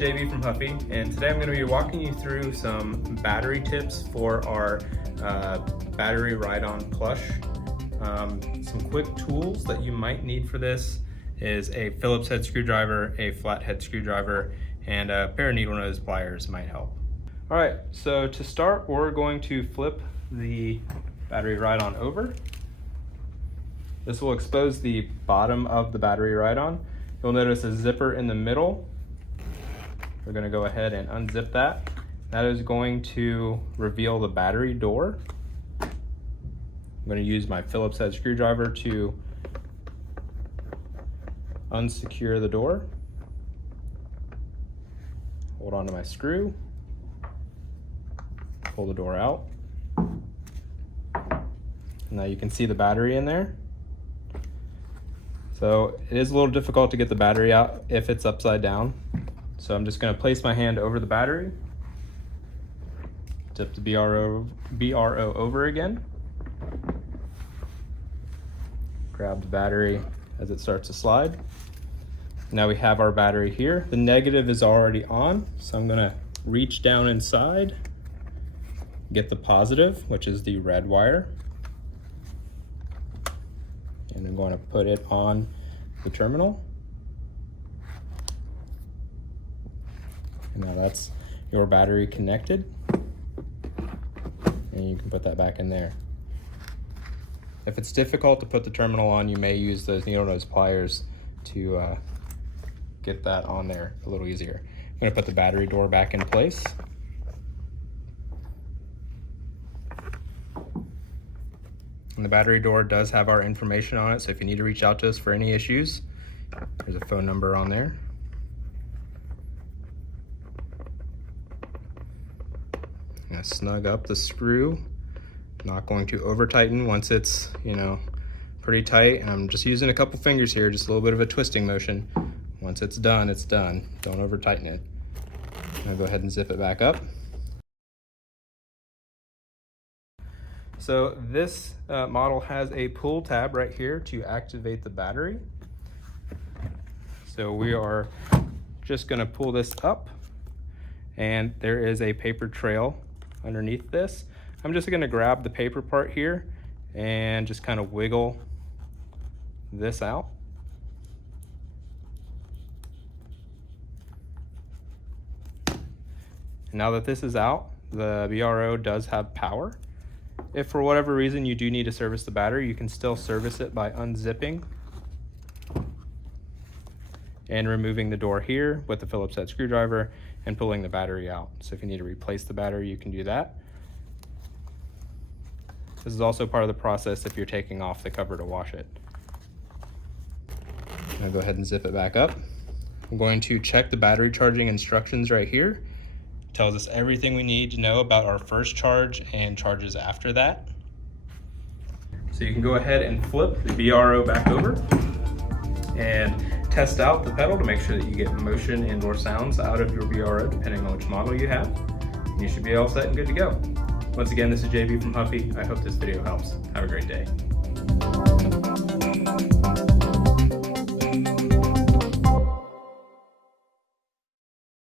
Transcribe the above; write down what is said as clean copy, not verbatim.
JB from Huffy, and today I'm going to be walking you through some battery tips for our battery ride-on Plush. Some quick tools that you might need for this is a Phillips head screwdriver, a flathead screwdriver, and a pair of needle nose pliers might help. All right, so to start, we're going to flip the battery ride-on over. This will expose the bottom of the battery ride-on. You'll notice a zipper in the middle. We're going to go ahead and unzip that. That is going to reveal the battery door. I'm going to use my Phillips head screwdriver to unsecure the door. Hold on to my screw. Pull the door out. Now you can see the battery in there. So it is a little difficult to get the battery out if it's upside down. So I'm just going to place my hand over the battery, tip the BRO over again, grab the battery as it starts to slide. Now we have our battery here. The negative is already on, so I'm going to reach down inside, get the positive, which is the red wire, and I'm going to put it on the terminal. And now that's your battery connected, and you can put that back in there. If it's difficult to put the terminal on, you may use those needle nose pliers to get that on there a little easier. I'm going to put the battery door back in place. And the battery door does have our information on it, so if you need to reach out to us for any issues, there's a phone number on there. I'm going to snug up the screw. Not going to over tighten once it's, pretty tight. And I'm just using a couple fingers here, just a little bit of a twisting motion. Once it's done, it's done. Don't over tighten it. I'll go ahead and zip it back up. So this model has a pull tab right here to activate the battery. So we are just going to pull this up, and there is a paper trail underneath this. I'm just going to grab the paper part here and just kind of wiggle this out. Now that this is out, the BRO does have power. If for whatever reason you do need to service the battery, you can still service it by unzipping and removing the door here with the Phillips head screwdriver and pulling the battery out. So if you need to replace the battery, you can do that. This is also part of the process if you're taking off the cover to wash it. I'll go ahead and zip it back up. I'm going to check the battery charging instructions right here. It tells us everything we need to know about our first charge and charges after that. So you can go ahead and flip the BRO back over and test out the pedal to make sure that you get motion and or sounds out of your BRO depending on which model you have. And you should be all set and good to go. Once again, this is JB from Huffy. I hope this video helps. Have a great day.